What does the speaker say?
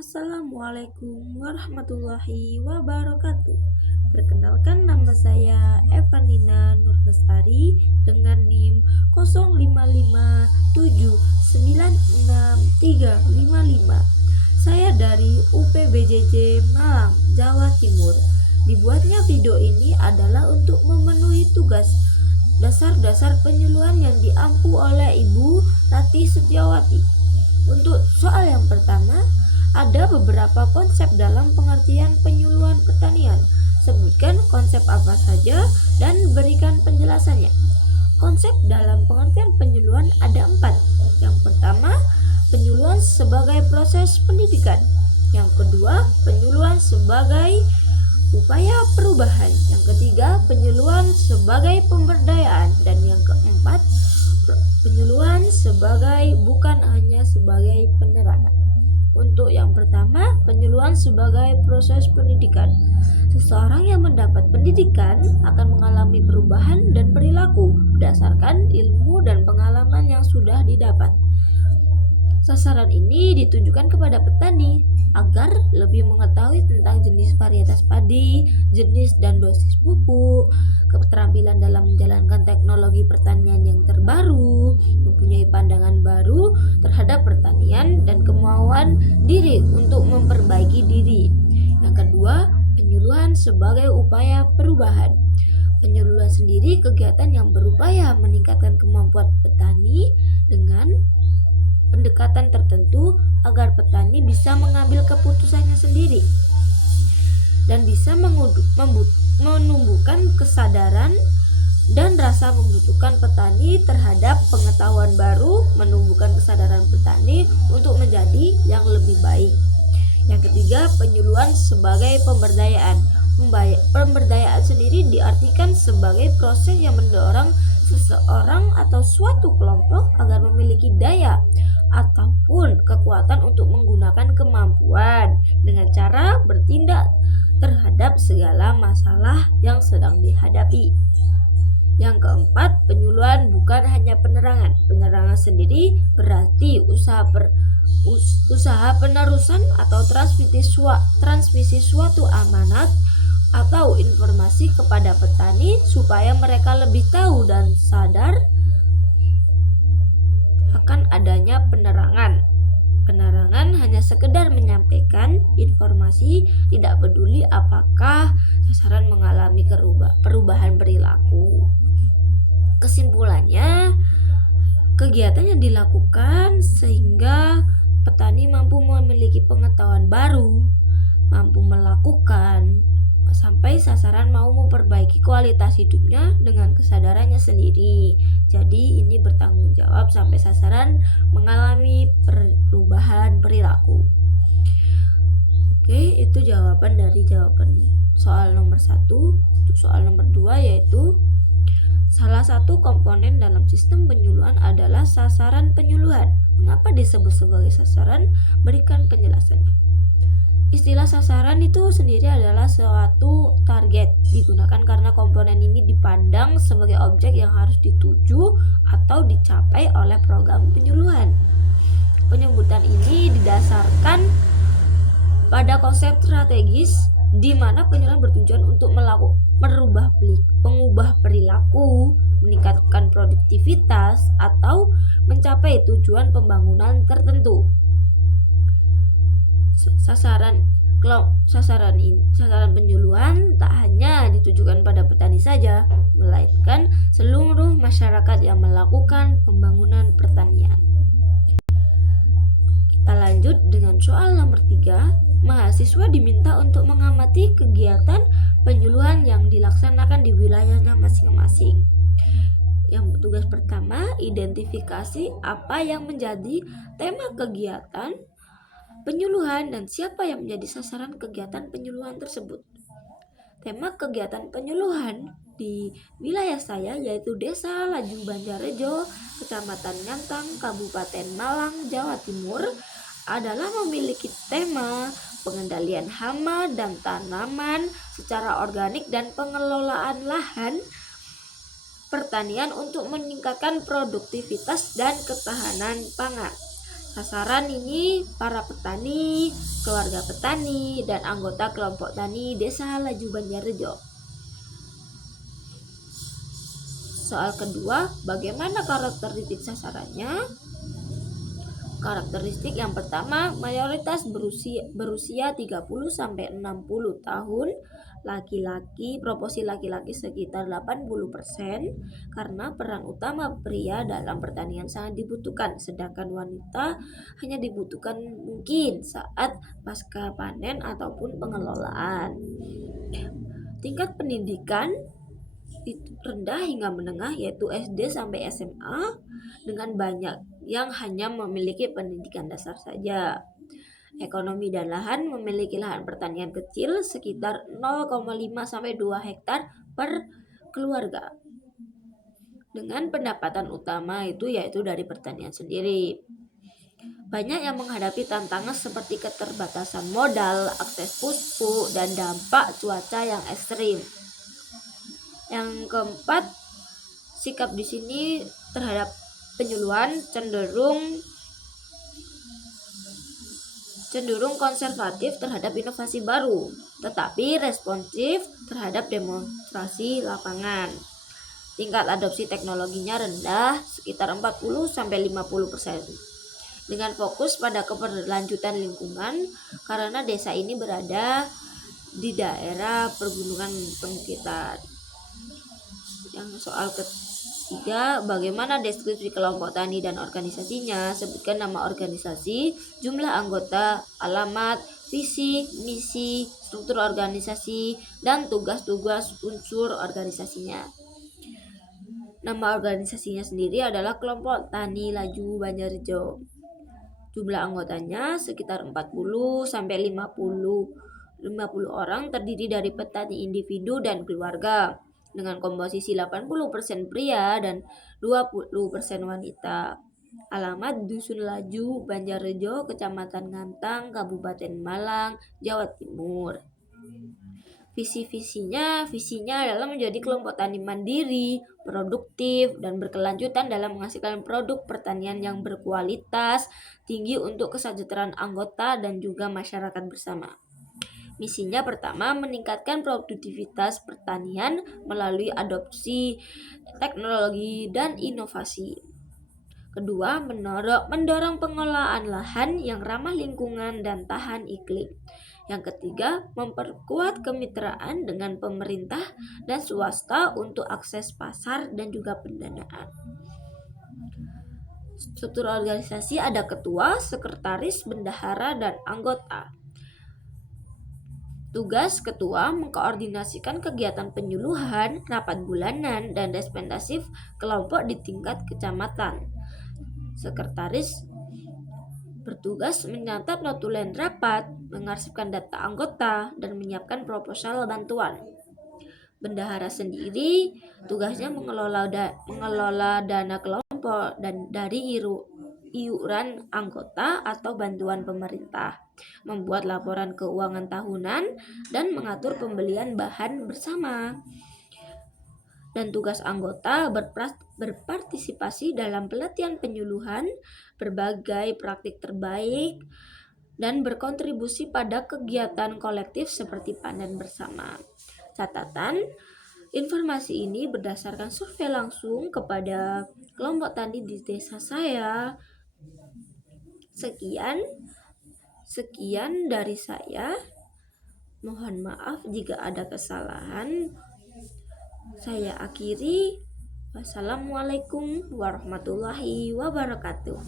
Assalamualaikum warahmatullahi wabarakatuh. Perkenalkan, nama saya Evanina Nurlestari dengan NIM 0557966355. Saya dari UPBJJ Malang, Jawa Timur. Dibuatnya video ini adalah untuk memenuhi tugas dasar-dasar penyuluhan yang diampu oleh Ibu Tati Setiawati. Untuk soal yang pertama, ada beberapa konsep dalam pengertian penyuluhan pertanian. Sebutkan konsep apa saja dan berikan penjelasannya. Konsep dalam pengertian penyuluhan ada 4. Yang pertama, penyuluhan sebagai proses pendidikan. Yang kedua, penyuluhan sebagai upaya perubahan. Yang ketiga, penyuluhan sebagai pemberdayaan. Dan yang keempat, penyuluhan sebagai bukan hanya sebagai penerangan. Untuk yang pertama, penyuluhan sebagai proses pendidikan. Seseorang yang mendapat pendidikan akan mengalami perubahan dan perilaku berdasarkan ilmu dan pengalaman yang sudah didapat. Sasaran ini ditujukan kepada petani agar lebih mengetahui tentang jenis varietas padi, jenis dan dosis pupuk, keterampilan dalam menjalankan teknologi pertanian yang terbaru, mempunyai pandangan baru terhadap pertanian dan kemauan diri untuk memperbaiki diri. Yang kedua, penyuluhan sebagai upaya perubahan. Penyuluhan sendiri kegiatan yang berupaya meningkatkan kemampuan petani dengan pendekatan tertentu agar petani bisa mengambil keputusannya sendiri dan bisa menumbuhkan kesadaran dan rasa membutuhkan petani terhadap pengetahuan baru, menumbuhkan kesadaran petani untuk menjadi yang lebih baik. Yang ketiga, penyuluhan sebagai pemberdayaan. Pemberdayaan sendiri diartikan sebagai proses yang mendorong seseorang atau suatu kelompok agar memiliki daya ataupun kekuatan untuk menggunakan kemampuan dengan cara bertindak terhadap segala masalah yang sedang dihadapi. Yang keempat, penyuluhan bukan hanya penerangan. Penerangan sendiri berarti usaha penerusan atau transmisi suatu amanat atau informasi kepada petani supaya mereka lebih tahu dan sadar akan adanya penerangan. Penerangan hanya sekedar menyampaikan informasi, tidak peduli apakah sasaran mengalami perubahan perilaku. Kesimpulannya, kegiatan yang dilakukan sehingga petani mampu memiliki pengetahuan baru, mampu melakukan sampai sasaran mau memperbaiki kualitas hidupnya dengan kesadarannya sendiri. Jadi ini bertanggung jawab sampai sasaran mengalami perubahan perilaku. Oke, itu jawaban dari soal nomor 1. Untuk soal nomor 2 yaitu salah satu komponen dalam sistem penyuluhan adalah sasaran penyuluhan. Mengapa disebut sebagai sasaran? Berikan penjelasannya. Istilah sasaran itu sendiri adalah suatu target, digunakan karena komponen ini dipandang sebagai objek yang harus dituju atau dicapai oleh program penyuluhan. Penyebutan ini didasarkan pada konsep strategis di mana penyuluhan bertujuan untuk mengubah perilaku, meningkatkan produktivitas atau mencapai tujuan pembangunan tertentu. Sasaran penyuluhan tak hanya ditujukan pada petani saja, melainkan seluruh masyarakat yang melakukan pembangunan pertanian. Kita lanjut dengan soal nomor 3. Mahasiswa diminta untuk mengamati kegiatan penyuluhan yang dilaksanakan di wilayahnya masing-masing. Yang tugas pertama, identifikasi apa yang menjadi tema kegiatan penyuluhan dan siapa yang menjadi sasaran kegiatan penyuluhan tersebut. Tema kegiatan penyuluhan di wilayah saya yaitu Desa Laju Banjarrejo, Kecamatan Ngantang, Kabupaten Malang, Jawa Timur adalah memiliki tema pengendalian hama dan tanaman secara organik dan pengelolaan lahan pertanian untuk meningkatkan produktivitas dan ketahanan pangan. Sasaran ini para petani, keluarga petani, dan anggota kelompok tani Desa Laju Banjarrejo. Soal kedua, bagaimana karakteristik sasarannya? Karakteristik yang pertama, mayoritas berusia 30-60 tahun, proporsi laki-laki sekitar 80%, karena peran utama pria dalam pertanian sangat dibutuhkan, sedangkan wanita hanya dibutuhkan mungkin saat pasca panen ataupun pengelolaan. Tingkat pendidikan itu rendah hingga menengah, yaitu SD sampai SMA, dengan banyak yang hanya memiliki pendidikan dasar saja. Ekonomi dan lahan memiliki lahan pertanian kecil sekitar 0,5 sampai 2 hektar per keluarga. Dengan pendapatan utama yaitu dari pertanian sendiri. Banyak yang menghadapi tantangan seperti keterbatasan modal, akses pupuk, dan dampak cuaca yang ekstrim. Yang keempat, sikap di sini terhadap penyuluhan cenderung konservatif terhadap inovasi baru, tetapi responsif terhadap demonstrasi lapangan. Tingkat adopsi teknologinya rendah, sekitar 40-50%. Dengan fokus pada keberlanjutan lingkungan, karena desa ini berada di daerah pergunungan perbukitan. Yang soal ketiga, bagaimana deskripsi kelompok tani dan organisasinya? Sebutkan nama organisasi, jumlah anggota, alamat, visi, misi, struktur organisasi, dan tugas-tugas unsur organisasinya. Nama organisasinya sendiri adalah Kelompok Tani Laju Banjarrejo. Jumlah anggotanya sekitar 40-50 orang, terdiri dari petani individu dan keluarga, dengan komposisi 80% pria dan 20% wanita. Alamat Dusun Laju Banjarrejo, Kecamatan Ngantang, Kabupaten Malang, Jawa Timur. Visinya adalah menjadi kelompok tani mandiri, produktif, dan berkelanjutan dalam menghasilkan produk pertanian yang berkualitas tinggi untuk kesejahteraan anggota dan juga masyarakat bersama. Misinya pertama, meningkatkan produktivitas pertanian melalui adopsi teknologi dan inovasi. Kedua, mendorong pengelolaan lahan yang ramah lingkungan dan tahan iklim. Yang ketiga, memperkuat kemitraan dengan pemerintah dan swasta untuk akses pasar dan juga pendanaan. Struktur organisasi ada ketua, sekretaris, bendahara, dan anggota. Tugas ketua mengkoordinasikan kegiatan penyuluhan, rapat bulanan, dan representatif kelompok di tingkat kecamatan. Sekretaris bertugas mencatat notulen rapat, mengarsipkan data anggota, dan menyiapkan proposal bantuan. Bendahara sendiri tugasnya mengelola dana kelompok dan dari iuran anggota atau bantuan pemerintah, membuat laporan keuangan tahunan, dan mengatur pembelian bahan bersama. Dan tugas anggota berpartisipasi dalam pelatihan penyuluhan, berbagai praktik terbaik, dan berkontribusi pada kegiatan kolektif seperti panen bersama. Catatan, informasi ini berdasarkan survei langsung kepada kelompok tani di desa saya. Sekian dari saya. Mohon maaf jika ada kesalahan. Saya akhiri. Wassalamualaikum warahmatullahi wabarakatuh.